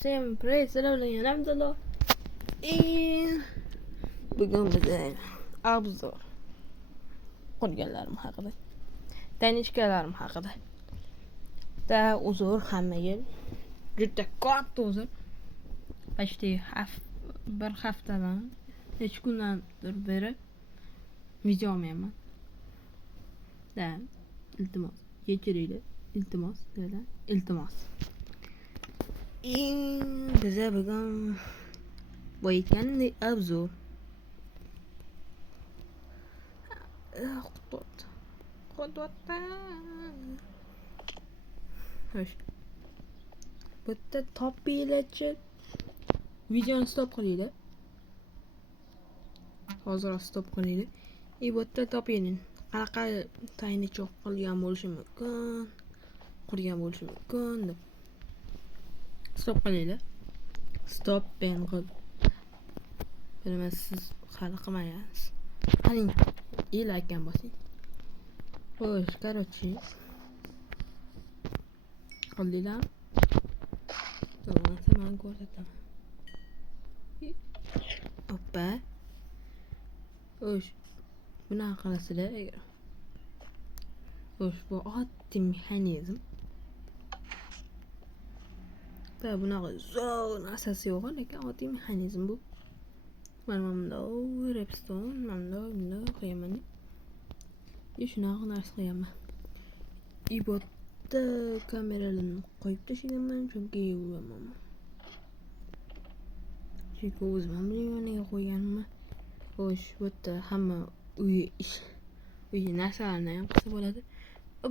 Всем привет, здравия, Рамзало. И bugun bizda obzor qilganlarim haqida, tanishganlarim haqida. Da uzr hamma yil juda katta uzr. Почти bir haftadan necha kunlardir beri video olmayapman. Da iltimos kechiringlar, iltimos. Bize bugün boyayotgandek obzor. Xo'sh. Bu yerda topinglarchi. Videoni stop qilinglar. Hozir stop qilinglar. Bu yerda toping. Qanaqa tayinchoq qilgan bo'lishi mumkin, qurgan bo'lishi mumkin deb. Stop qilinglar. Stop ben qil. Bilmas siz hali qilmayapsiz. Qaling, like bosing. Xo'sh, короче. Qildinglar? Tamam, men ko'rsataman. Hoppa. Xo'sh, bunaqa qilasizlar agar. Xo'sh, bu oddiy mexanizm. Da bunaqa zo'r narsasi yo'q, lekin oddiy mexanizm bu. Mana bunday repstone, mana bunday qo'yaman. Shunaqa narsa qo'yaman. Ibotda kameralarni qo'yib tashlaganman, chunki uyamaman. Chunki o'zim ham bilmayman qo'yganimni. Xo'sh, bu yerda hamma uy narsalarni ham qilsa bo'ladi.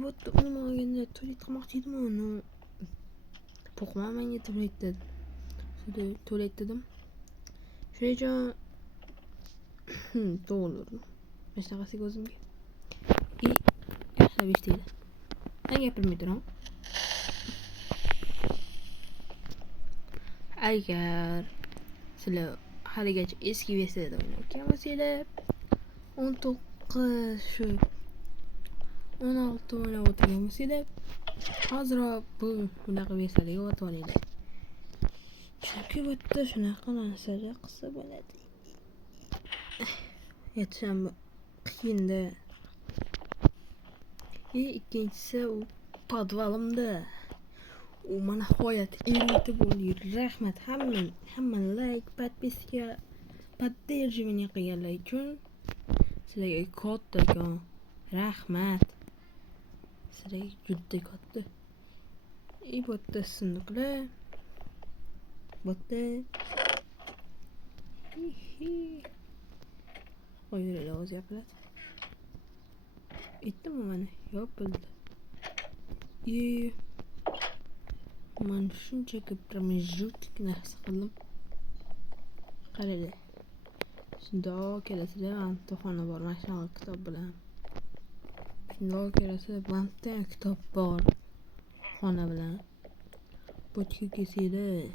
Bu yerda umuman olganda tualet qilmoqchi edim uni. To'qman menga tualet dedim. Shuning uchun to'g'ri. Beshtaqasiga o'zimga. Yaxshilab eshitinglar. Men gapirmay turaman. Agar sizlar haligacha eski versiyada o'ynayotgan bo'lsanglar, 19 shu 16 o'ynab o'tirgan bo'lsanglar, hozirroq bunaqa versiyaga o'tib olinglar. Chunki bu yerda shunaqa narsalar qilsa bo'ladi. Yetisham qiyinda. Ikkinchisi u podvalimda. U mana nihoyat 50 bo'ldi. Rahmat hamma like, подписка, поддерживание qilganlar uchun sizlarga kattakon rahmat. Sizlarga juda katta. Bu yerda sindiqlar. Bu yerda qo'yinglar o'zi gapiradi. Aytdimmi mana yopildi. Men shunchaki pромежуток narsa qildim. Qaranglar. Shundoq kelasizlar, antoxona bor mashina kitob bilan. Shundoq kelasizlar, bantda kitob bor. Xona bilan. Pochka kesinglar.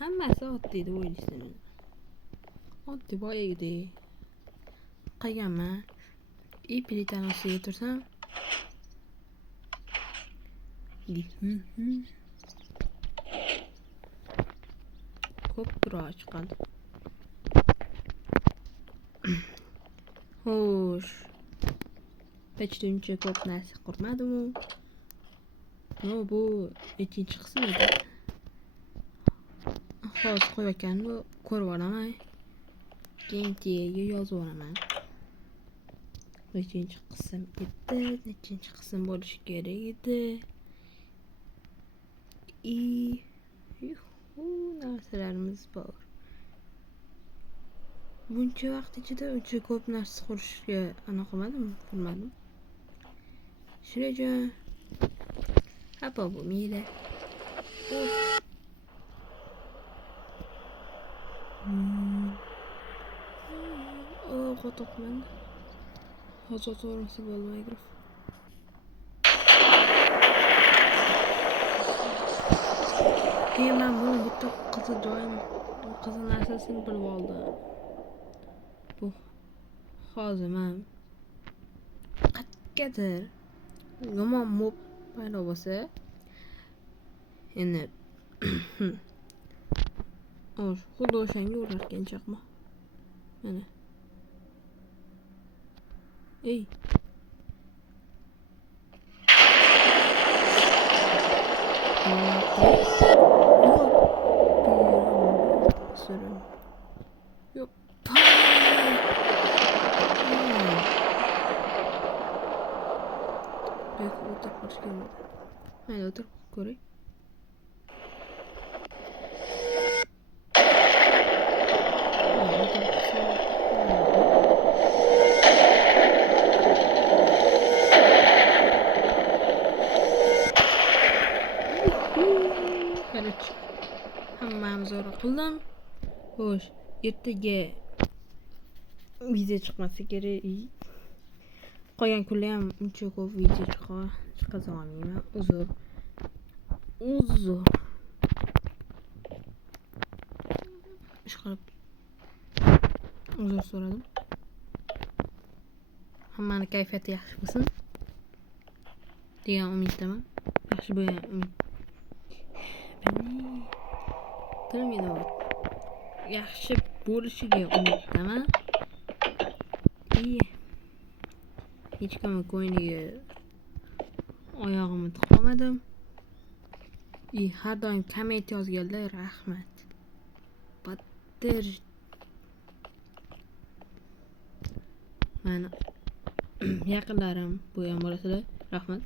Hammasi oddiy deb o'ylaysizlar. Oddiy boyagidek qilganman. Plitani ustiga tursam. Ko'p turoq chiqadi. Xo'sh. Pechtuncha ko'p narsa qurmadim-u. Bu ikkinchi qism edi. Hozir qo'yayotganimni ko'rib olaman. Keyin tagiga yozib olaman. Nechinchi qism edi, nechinchi qism bo'lishi kerak edi. Narsalarimiz bor. Buncha vaqt ichida uncha ko'p narsa qurishga qilmadim. Shuning uchun xafa bo'lmanglar. Qo'toqman. Hozir to'g'risi bo'lmaydi. Men buni bitta qizil narsasini bilib oldim. Bu hozir men qatgadir yomon mob paydo bo'lsa, endi Xo'sh, xuddi o'shanga ularkan chaqmoq. Mana. Ey. Yo'q. Yo'q, o'tirib ko'rishga bo'ladi. Mayli, o'tirib ko'ray. Короче, hammamiz zo'r qildim. Xo'sh, ertaga video chiqmasa kerak. Qolgan kunlar ham uncha ko'p video chiqaza olmayman. Uzr. Ishqilib uzr so'radim. Hammani kayfiyati yaxshi bo'lsin degan umiddaman. Yaxshi bo'lgan umid. Yaxshi bo'lishiga umiddaman. Hech kimni ko'ngliga oyog'imni tiqolmadim. Har doim komment yozganlar rahmat. Mana yaqinlarim bo'lgan bo'lasizlar, rahmat.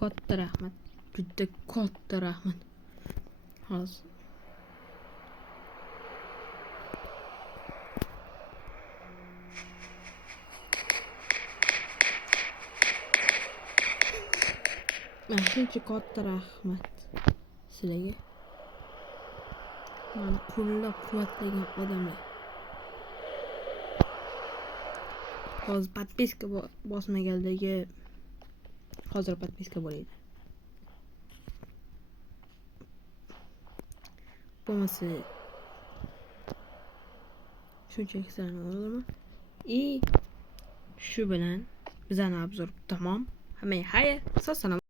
Katta rahmat. Juda katta rahmat. Hozir mana shuncha katta rahmat sizlarga. Meni qo'llab-quvvatlagan odamlar. Hozir podpiska bosmaganlarga hozir podpiska bo'laydi. Bo'lmasa shunchaki sizlarni o'rg'ilman. Shu bilan bizani obzor tamom. Hammaga xayr, sog' salom.